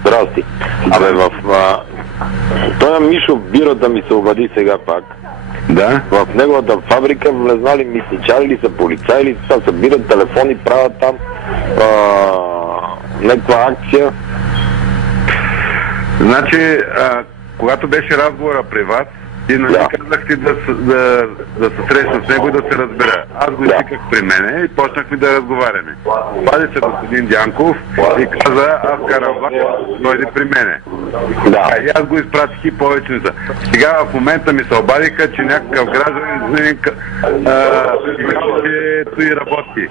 Здрасти. Абе, той Мишо Биро да ми се обади сега пак. Да? В неговата фабрика влезнали мисничари ли са, полицаи ли са, събират телефони, правят там някаква акция. Значи, когато беше разговора при вас, ти нали казахте да се срещна с него и да се разбера. Аз го извиках при мене и почнахме да разговаряме. Пади се господин Дянков и каза, аз карам влак, дойде при мене. И аз го изпратих и повече не са. Сега в момента ми се обадиха, че някакъв гражданин той работи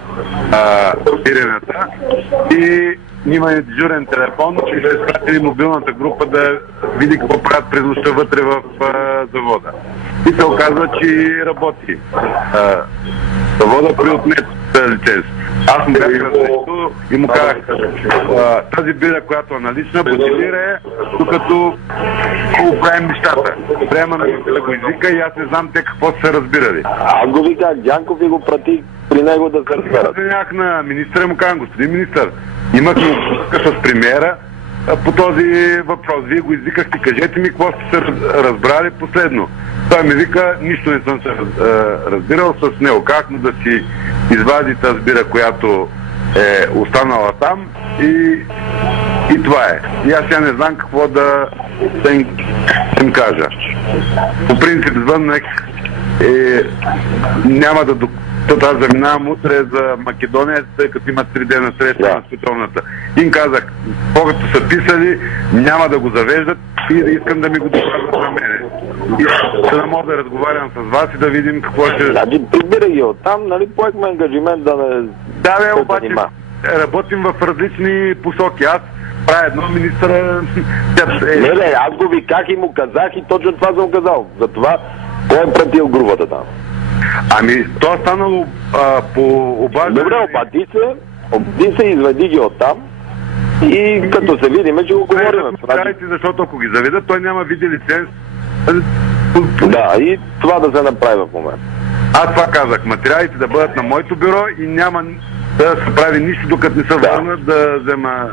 сирената и има дежурен телефон, че ще изпратили мобилната група да види какво правят през нощта вътре в завода. И се оказва, че работи. Завода при отнет лиценз. Аз му бях разрешил и му казах, тази бира, която е налична, бутилира докато правим нещата. Приема да го извика и аз не знам те какво са разбирали. Аз го виках, Дянков и го прати при него да се разберат. Аз на министъра и му казвам, господин министър, имахме обсъдка с премиера по този въпрос. Вие го извикахте, кажете ми какво сте се разбрали последно. Той ми вика, нищо не съм се разбирал с него. Как му да си извади тази бира, която е останала там и това е. И аз сега не знам какво да им кажа. По принцип звъннах няма да аз заминавам утре за Македония, тъй като има 3 дена среща на световната. Им казах, когато са писали, няма да го завеждат и да искам да ми го докладват на мене. И за да мога да разговарям с вас и да видим какво ще... Значи, прибира ги оттам, нали, поехме ангажимент да не... Да, обаче работим в различни посоки. Аз правя едно, министъра... Не, аз го виках и му казах и точно това съм казал. Затова, кой е пратил групата там? Ами, то е станало по обаждане... Добре, обади се, изведи ги оттам и като се видим, ще го говорим. Защото ако ги заведат, той няма види лиценз. Да, и това да се направи в момента. Аз това казах, материалите да бъдат на моето бюро и няма да се прави нищо, докато не се върнат да взема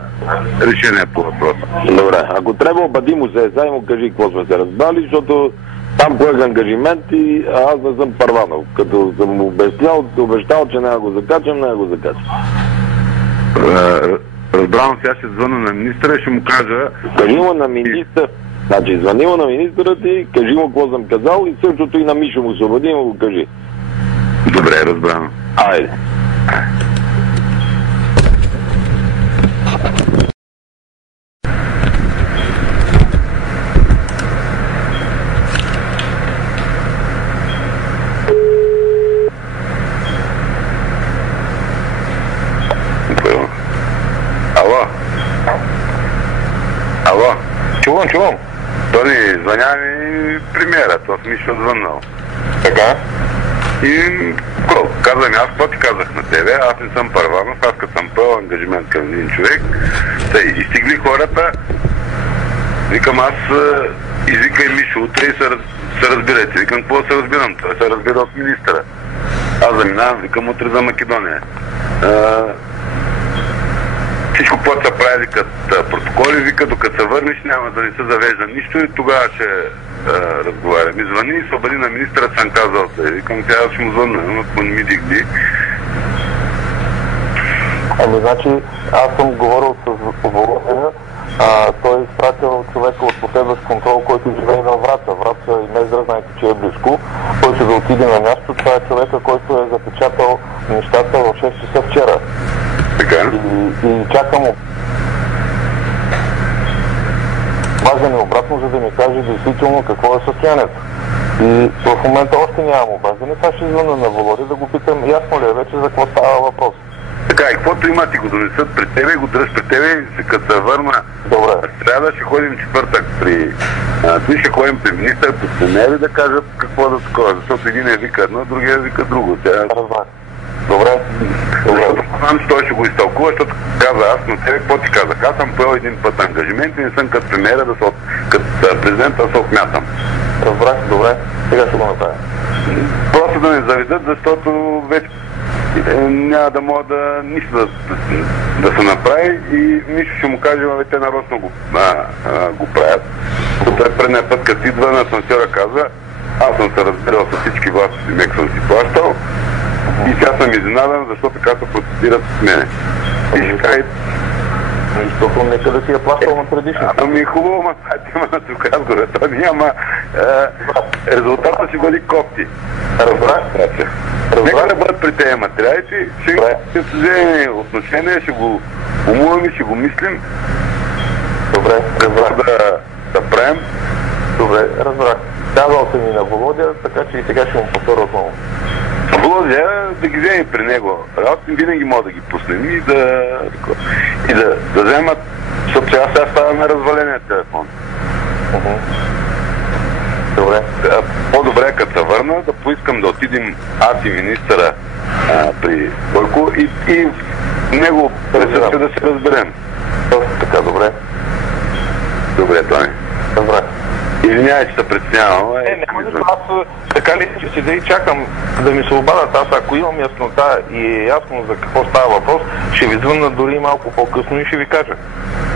решение по въпроса. Добре, ако трябва обади му се и му кажи какво сме се разбрали, защото там поех ангажимент и аз не съм Първанов. Като съм обещал, че няма го закачам, няма го закачам. Разбрано, сега ще звъна на министъра и ще му кажа... Кажи му на министър. Значи, звъни му на министъра ти, кажи му какво съм казал и същото и на Мишо му се обади и му го кажи. Добре, разбрано. Айде. Чувам. Той ни звъня и премиера, това съм нищо звъннал. Така? И казвам, аз какво ти казах на тебе, аз не съм Първанов, аз като съм пъл ангажимент към един човек. И стигли хората, викам аз, извикай Мишо утре и се разбирайте. Викам, какво се разбирам? Той се разбира от министъра. Аз заминавам, викам утре за Македония. Всичко, което са прави като протоколи, вика, докато се върнеш, няма да не се завежда нищо и тогава ще разговарям. И звъни и се обади на министъра, съм казал се. Викам, сега ще му звънна, но ако не ми дигди. Ами, значи, аз съм говорил с Володя, той е изпратил човека от последващ контрол, който живее на Враца. Враца и Мездра, знаете, че е близко. Той ще да отиде на място. Това е човека, който е запечатал нещата в 6 часа вчера. Така. И чакам обаждане обратно, за да ми каже действително какво е състоянието. И в момента още нямам обаждане. Сега ще звъна на Володя да го питам ясно ли е вече за какво става въпрос. Така, и каквото има ти го донесат при тебе, го дръж при тебе и като се върна. Добре. Трябва да ще ходим четвъртък при... Ти ще ходим при министър, по премиери да кажат какво да такова, защото един е вика едно, другия вика друго. Разбрах. Добре. Защото знам, че той ще го изтълкува, защото каза аз на тебе, какво ти казах? Аз съм поел един път ангажимент и не съм като премиера, като президент, да се отмятам. Разбрах, добре. Сега ще го направя. Просто да не заведат, защото вече няма да мога да нищо да се направи и Мишо ще му каже, а те нарочно го правят. Той предния път, като идва на асансьора, каза, аз съм се разбирал с всички власти, мек съм си плащал и сега съм изненадан, защо така се процедират с мене. И ще каже, защото нека да си я плащал на предишната. Ами хубаво, ма това е тема на друг разговор. То няма. Резултатът ще бъде кофти. Разбрах. Нека да бъдат при тези материали, ще вземе отношение, ще го умуваме, ще го мислим. Добре, разбрах. Да правим. Добре, разбрах. Казал съм и на Володя, така че и сега ще му повторя отново. Володя, да ги вземе при него. Работи винаги мога да ги пуснем и да вземат, защото сега става на разваления телефон. Добре. По-добре, като се върна, да поискам да отидем аз и министъра при Бойко и него присъствие да се разберем. Точно така, добре. Добре, Тони. Добре. Извинявай, че се притеснявам. Няма нищо. Аз така ли ще седя и чакам да ми се обадят. Аз ако имам яснота и е ясно за какво става въпрос, ще ви звънна дори малко по-късно и ще ви кажа.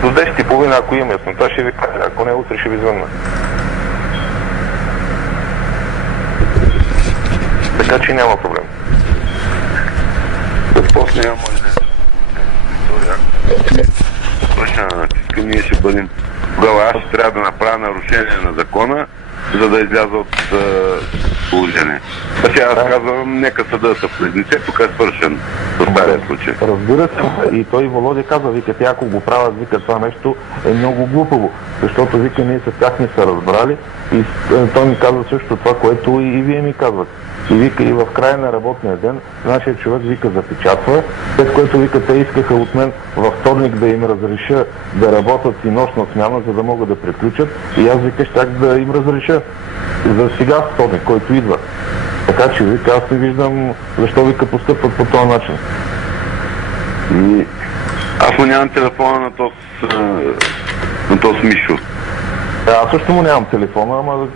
До 10:30, ако имам яснота, ще ви кажа. Ако не, утре ще ви звънна. Така че няма проблем. Да после няма точно на натиска, ние ще бъдем. Тогава аз ще трябва да направя нарушение на закона, за да изляза от положение. А сега аз казвам, нека съда да се произнесе, тук е свършен в стария случай. Разбира се, и той Володя казва, вика, те ако го правят, вика, това нещо е много глупаво, защото вика, ние с тях не са разбрали и той ми казва също това, което и вие ми казвате. И вика, и в края на работния ден нашия човек, вика, запечатва, след което, вика, те искаха от мен във вторник да им разреша да работят и нощна смяна, за да могат да приключат, и аз, вика, щях да им разреша за сега вторник, който идва. Така че, вика, аз не виждам защо, вика, постъпват по този начин. И аз му нямам телефона на този Мишо. Аз също му нямам телефона, ама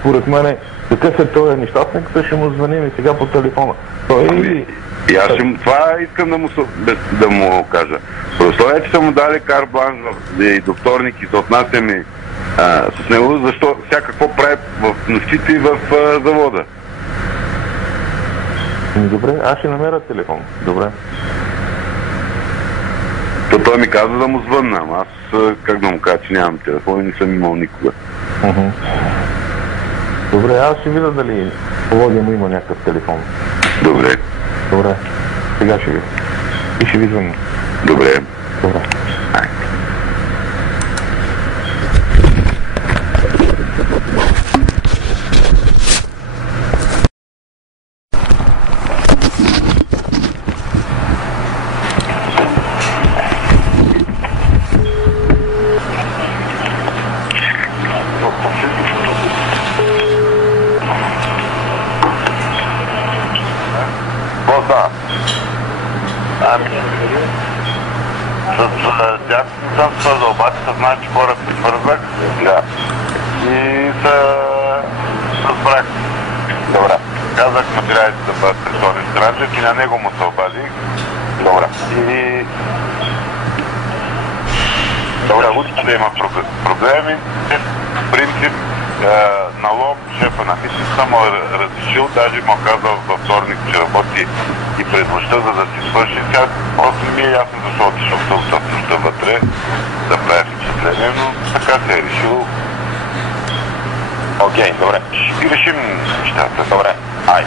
според мене такъв е този нещастник, ще му звъним и сега по телефона. И аз това искам да му кажа. При условие, че са му дали кар-бланш и до вторник и се отнасяме с него, защо всякакво прави в нощите и в завода. Добре, аз ще намеря телефон. Добре. Той ми каза да му звънна, ама аз как да му кажа, че нямам телефон и не съм имал никога. Добре, аз ще видя дали Володя му има някакъв телефон. Добре. Добре, сега ще ви. И ще ви звънна. Добре. Добре. С тях съм свързал, обаче с нашите хора се свързвах. Да. И се разбрах. Добре. Казах материалите да бъдат при Тони Странджев и на него му се обадих. Добре. И... Добре, утре да има проблеми. В принцип, налог, шефа на мисията му е разрешил, даже му казал във вторник, че работи и през нощта, за да си свърши. Сега просто не ми е ясно защо отишъл в нощта вътре да прави впечатление, но така се е решил. Окей, добре. Ще ги решим нещата. Добре. Ай.